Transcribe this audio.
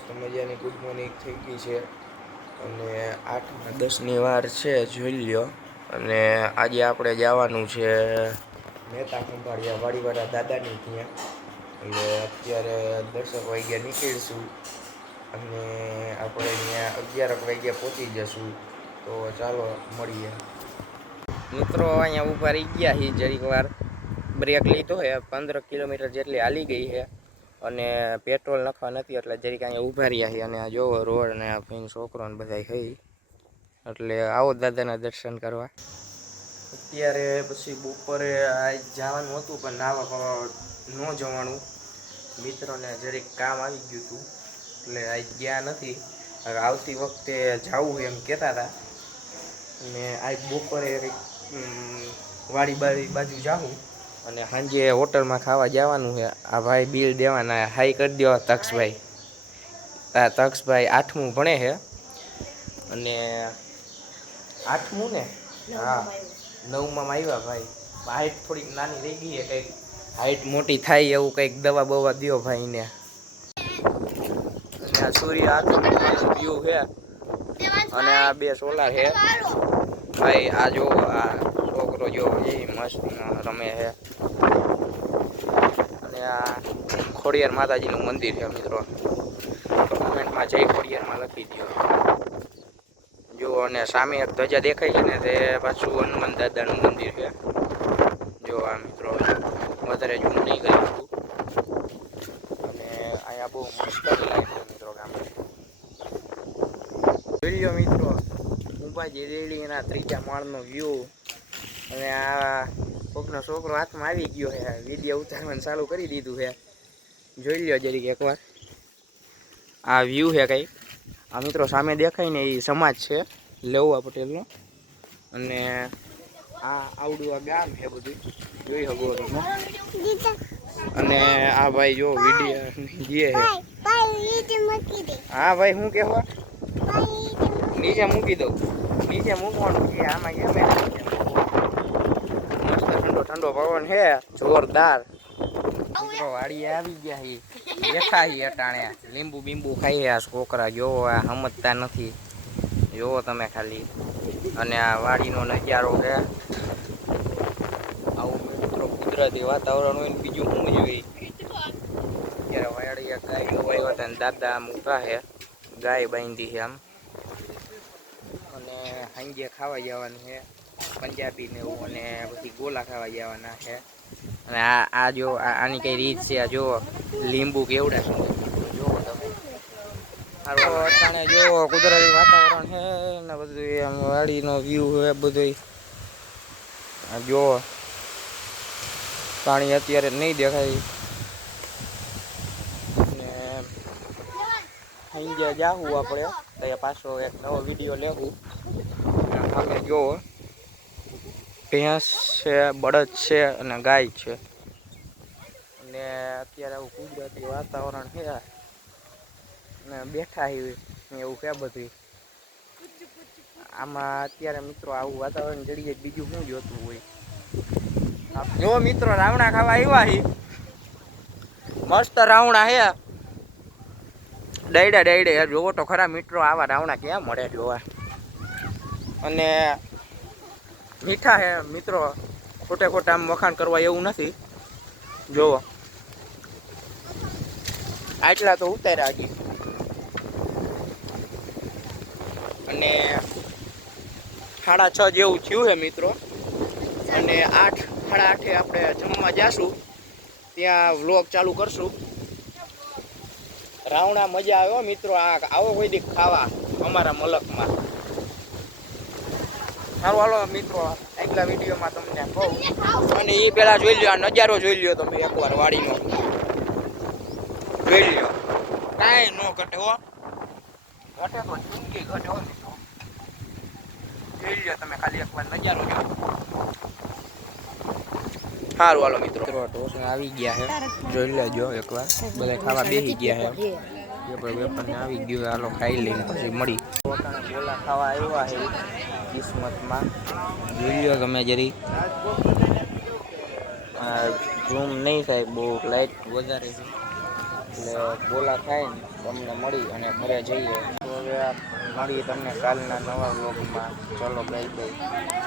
મસ્ત મજાની good morning થઈ ગઈ છે અને 8 ને 10 ની વાર છે, જોઈ લ્યો. અને આજે આપણે જવાનું છે મહેતા ખંભાળિયા વાડીવાળા દાદાની ત્યાં. એટલે અત્યારે 10 વાગ્યા નીકળીશું અને આપણે ત્યાં 11 વાગ્યા પહોંચી જશું. તો ચાલો મળીએ મિત્રો. અહીંયા ઊભા રહી ગયા છીએ જરીક વાર, બ્રેક લીધો હે, 15 કિલોમીટર જેટલી હાલી ગઈ છે અને પેટ્રોલ નાખવા નથી એટલે જરીક અહીંયા ઊભા રહ્યા છીએ. અને આ જોવો રોડ ને આ ફીન છોકરો ને બધા થઈ, એટલે આવો દાદાના દર્શન કરવા. અત્યારે પછી બપોરે આ જવાનું હતું પણ નાવા ન જવાનું, મિત્રોને જરીક કામ આવી ગયું હતું એટલે આજ ગયા નથી. આવતી વખતે જવું એમ કહેતા હતા અને આજ બપોરે વાડી બાજુ જાઉં અને સાંજે હોટલમાં ખાવા જવાનું છે. આ ભાઈ બિલ દેવાના, હાઈ કરી દો તક્ષભાઈ. તક્ષભાઈ 8મું ભણે છે અને 8મું ને, હા 9માં આવ્યા ભાઈ. હાઈટ થોડીક નાની રહી ગઈ છે, કંઈક હાઈટ મોટી થાય એવું કંઈક દવા બવા દો ભાઈને. અને આ સૂર્ય આખું વ્યૂ છે અને આ 2 સોલાર છે ભાઈ. આ જો આ છોકરો જો એ મસ્ત રમે છે. અને આ ખોડિયાર માતાજીનું મંદિર છે મિત્રો, તો કોમેન્ટમાં જય ખોડિયારમાં લખી દો જો. અને સામે એક ધજા દેખાય છે ને, તે પાછું હનુમાન દાદાનું મંદિર છે જો. આ મિત્રો વધારે જૂનું નહીં કરી શકું. અને અહીંયા બહુ મસ્ત લાગે છે મિત્રો ગામ. જોઈ લો મિત્રો, ઉભાજી રેડી એના 3જા માળનો વ્યૂ. અને આ કોકનો છોકરો હાથમાં આવી ગયો છે, વિડીયો ઉતારવાનું ચાલુ કરી દીધું છે. જોઈ લ્યો જરીક એકવાર આ વ્યૂ છે કંઈક. આ મિત્રો સામે દેખાય ને એ સમાજ છે લેવા પટેલનો. અને આ આવડું આ ગામ છે બધું, જોઈ શકો તમે. અને આ ભાઈ જો વિડીયો જે છે. હા ભાઈ શું કહેવા, નીચે મૂકી દઉં, નીચે મૂકવાનું છે. આમાં કેમ મસ્ત ઠંડો ઠંડો પવન છે જોરદાર. મિત્રો વાડીએ આવી ગયા છે, દેખા છે અટાણે લીંબુ બીંબુ ખાઈ. આ છોકરા જોવો, આ સમજતા નથી, જોવો તમે ખાલી. અને આ વાડીનો નજારો છે. આવું મિત્રો કુદરતી વાતાવરણ હોય ને બીજું શું જોઈએ. અત્યારે વાડીએ ગાય ગવાય હતા ને દાદા આમ ઊભા છે, ગાય બાંધી છે આમ. અને સાંજે ખાવા જવાનું છે પંજાબી ને એવું, અને પછી ગોલા ખાવા જવાના છે. અને આ જો આની કઈ રીત છે, આ જો લીંબુ કેવડા જોવો તમે. અટાણે જો કુદરતી વાતાવરણ છે ને બધું, આમ વાડીનો વ્યૂ છે બધું. જો પાણી અત્યારે નહીં દેખાય. ને સાંજે જાવું આપણે તો પાછો એક નવો વિડીયો લેવું. તમે જોવો ભેંસ છે, બળદ છે અને ગાય છે. અને અત્યારે આવું કુદરતી વાતાવરણ છે ને બેઠા એવું કે બધું. આમાં અત્યારે મિત્રો આવું વાતાવરણ જડીએ બીજું શું જોતું હોય. જો મિત્રો રાવણા ખાવા આવ્યા છે, મસ્ત રાવણા હે, ડાયડા ડાયડે. જોવો તો ખરા મિત્રો, આવા રાવણા ક્યાં મળે જોવા. અને મીઠા હે મિત્રો, ખોટે ખોટા આમ વખાણ કરવા એવું નથી. જોવો આટલા તો ઉતાર્યા હજી. અને 6:30 જેવું થયું છે મિત્રો. અને 8, 8:30 આપણે જમવા જાશું, ત્યાં વ્લોગ ચાલુ કરશું. રાવણા મજા આવ્યો મિત્રો. આવો કોઈ દી ખાવા અમારા મલકમાં. સારું હાલો મિત્રો, આગલા વિડીયોમાં તમને કહું. અને એ પેલા જોઈ લ્યો, આ નજારો જોઈ લ્યો તમે એકવાર વાડીનો. જોઈ લ્યો, કાંઈ ન ઘટે હો, ઘટે તો જિંદગી ઘટે હો મિત્રો. જોઈ લ્યો તમે ખાલી એકવાર નજારો જો. સારું હાલો મિત્રો, ઢોસા આવી ગયા છે, જોઈ લેજો એકવાર. બધા ખાવા બેસી ગયા છે, વેપારને આવી ગયું. હાલો ખાઈ લઈને પછી મળી. ગોલા ખાવા આવ્યા છે કિસ્મતમાં. જોઈ લો તમે જરી, ઝૂમ નહીં થાય બહુ, લાઈટ વધારે છે. એટલે ગોલા ખાઈને તમને મળી અને ઘરે જઈએ. તો હવે મળીએ તમને કાલના નવા વ્લોગમાં. ચલો બાય બાય.